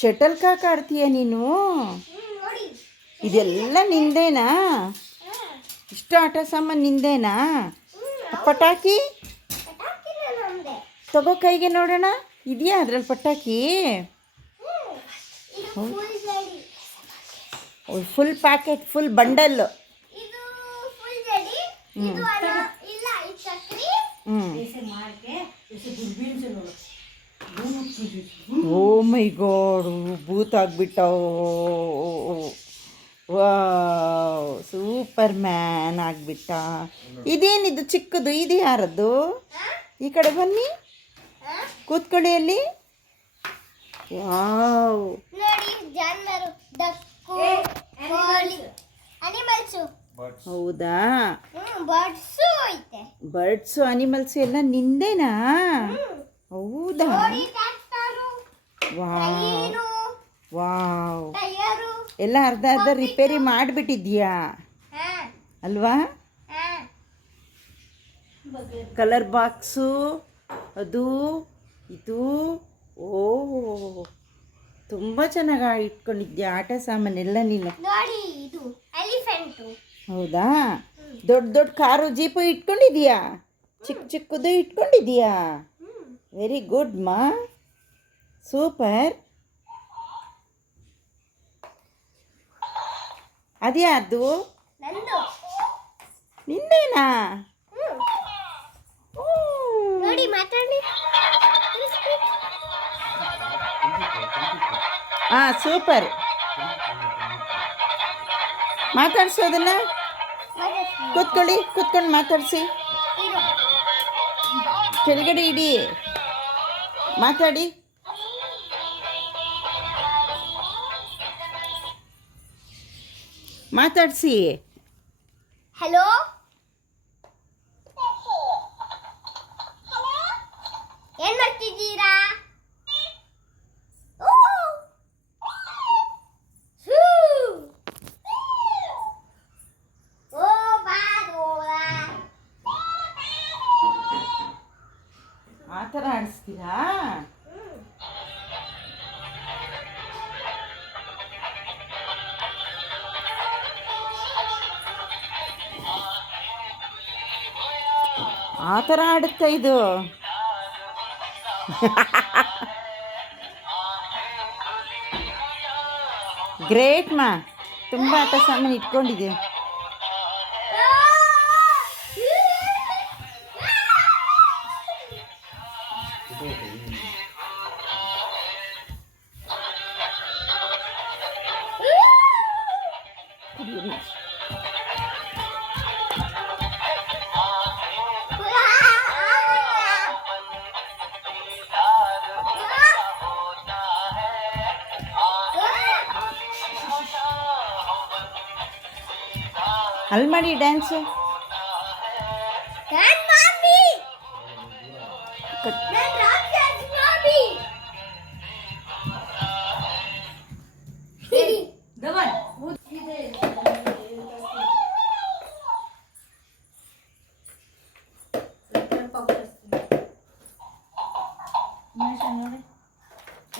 Shuttle cock ಆಡ್ತೀಯ ನೀನು? ಇದೆಲ್ಲ ನಿಂದೇನಾ? ಇಷ್ಟು ಆಟ ಸಾಮಾನು ನಿಂದೇನಾ? ಪಟಾಕಿ ತಗೋ ಕೈಗೆ ನೋಡೋಣ, ಇದೆಯಾ ಅದ್ರಲ್ಲಿ ಪಟಾಕಿ? Full packet, full bundle. Oh my god, ಭೂತ್ ಆಗ್ಬಿಟ್ಟವು. ವಾವ್, ಸೂಪರ್ ಮ್ಯಾನ್ ಆಗ್ಬಿಟ್ಟ. ಇದೇನಿದು ಚಿಕ್ಕದು? ಇದು ಯಾರದ್ದು? ಈ ಕಡೆ ಬನ್ನಿ, ಕೂತ್ಕೊಳ್ಳಿ ಅಲ್ಲಿ. ವಾವ್, ಹೌದಾ? ಬರ್ಡ್ಸು ಅನಿಮಲ್ಸು ಎಲ್ಲ ನಿಂದೇನಾ? ಹೌದಾ? ವಾವ್ ವಾವ್, ಎಲ್ಲ ಅರ್ಧ ಅರ್ಧ ರಿಪೇರಿ ಮಾಡಿಬಿಟ್ಟಿದ್ಯಾ ಅಲ್ವಾ? ಕಲರ್ ಬಾಕ್ಸು, ಅದು ಇದು. ಓ, ತುಂಬ ಚೆನ್ನಾಗಿ ಇಟ್ಕೊಂಡಿದ್ಯಾ ಆಟ ಸಾಮಾನೆಲ್ಲ ನೀನು. ಹೌದಾ? ದೊಡ್ಡ ದೊಡ್ಡ ಕಾರು ಜೀಪು ಇಟ್ಕೊಂಡಿದ್ಯಾ? ಚಿಕ್ಕ ಚಿಕ್ಕದು ಇಟ್ಕೊಂಡಿದ್ಯಾ? ವೆರಿ ಗುಡ್ ಮಾ, ಸೂಪರ್. ಅದ್ಯಾರ್ದು? ನಿಂದೇನಾ? ಹಾಂ, ಸೂಪರ್. ಮಾತಾಡ್ಸೋದನ್ನ ಕೂತ್ಕೊಳ್ಳಿ, ಕೂತ್ಕೊಂಡು ಮಾತಾಡಿಸಿ. ಕೆಳಗಡೆ ಇಡಿ, ಮಾತಾಡಿ. ಮಾತಾಡಿಸಿ. ಹಲೋ, ಏನ್ ಮಾಡ್ತಿದ್ದೀರಾ? ಆ ಥರ ಆಡಿಸ್ತೀರಾ? ಆ ಥರ ಆಡುತ್ತಾ ಇದು? ಗ್ರೇಟ್ ಮಾ, ತುಂಬ ಆಟ ಸಾಮಾನು ಇಟ್ಕೊಂಡಿದೆ. ಅಲ್ಲಿ ಮಾಡಿ ಡ್ಯಾನ್ಸು.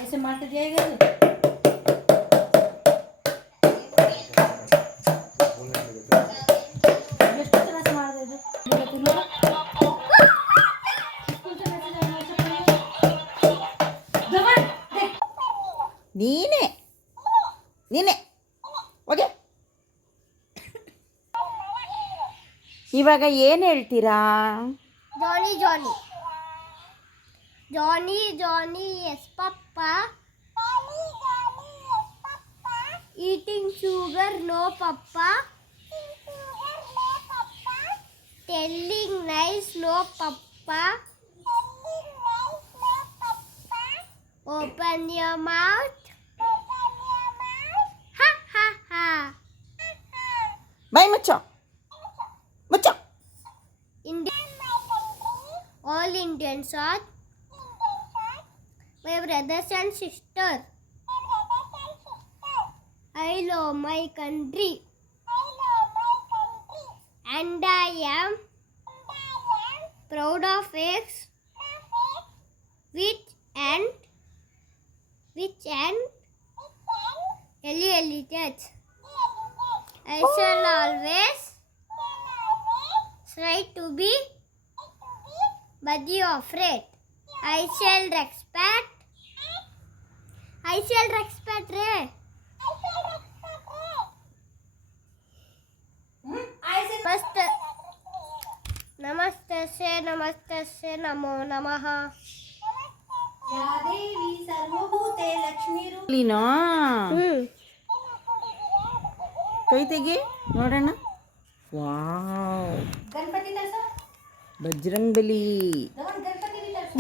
ऐसे मारते जाएगा ನೀನೇ ನೀನೇ ಓಕೆ. ಇವಾಗ ಏನು ಹೇಳ್ತೀರಾ? Johny Johny Johny Johny yes papa, eating sugar no papa, telling nice no papa, open your mouth, ha ha ಹಾ. ಬಾಯ್ ಮುಚ್ಚೋ ಮುಚ್ಚೋ. All Indians are my brothers and sisters. I love my country. And I am proud of it. Which and Elite. I shall always try to be buddy afraid. I shall respect. Re. Namaste se namo namaha. या देवी सर्वभूते लक्ष्मीरू ಇಲ್ಲಿನೋ ಕೈ ತೆಗಿ ನೋಡೋಣ. Wow, Ganpati तसं ಬಜರಂಗಬಲಿ. जवळ Ganpati B तसं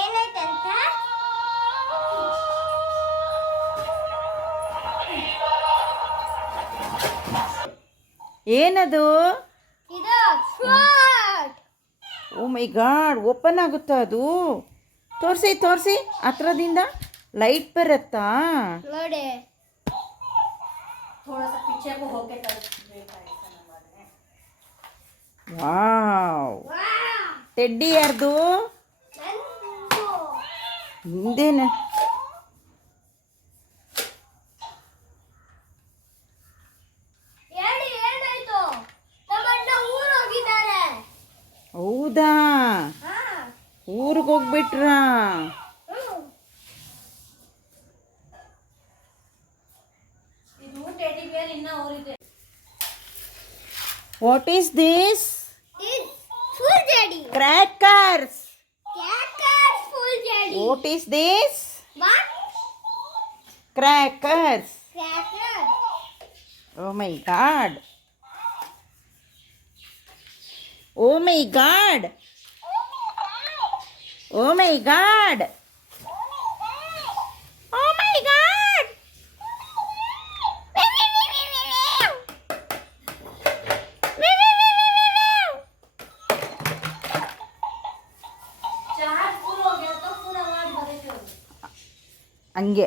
ಏನಾಯ್ತಂತ ಏನದು? ಇದು fruit. O my god, open ಆಗುತ್ತಾ ಅದು? ತೋರಿಸಿ ಹತ್ರದಿಂದ ಲೈಟ್ ಬರುತ್ತಾ? ನೋಡಿ थोड़ा सा पीछे को होके कर देखा ऐसा ना मारे ವಾವ್, ಟೆಡ್ಡಿ ಯಾರ್ದು? ನಂದು. ಹಿಂದೇನ? ಹೇಳಿ ಏನಾಯ್ತು? ನಮ್ಮಣ್ಣ ಊರ್ ಹೋಗಿದ್ದಾರೆ. ಹೌದಾ, ಹಾ. ಊರಿಗೆ ಹೋಗ್ಬಿಟ್ರಾ? ಇದು ಟೆಡಿ ಬೇರ್ ಇನ್ನ ಊರಿದೆ what is this? Is full daddy. Crackers. Crackers full daddy. What is this? What? Crackers. Cracker. Oh my god, oh my god, oh my god, oh my god. Charge full हो गया तो full आवाज बंद कर ಹಂಗೆ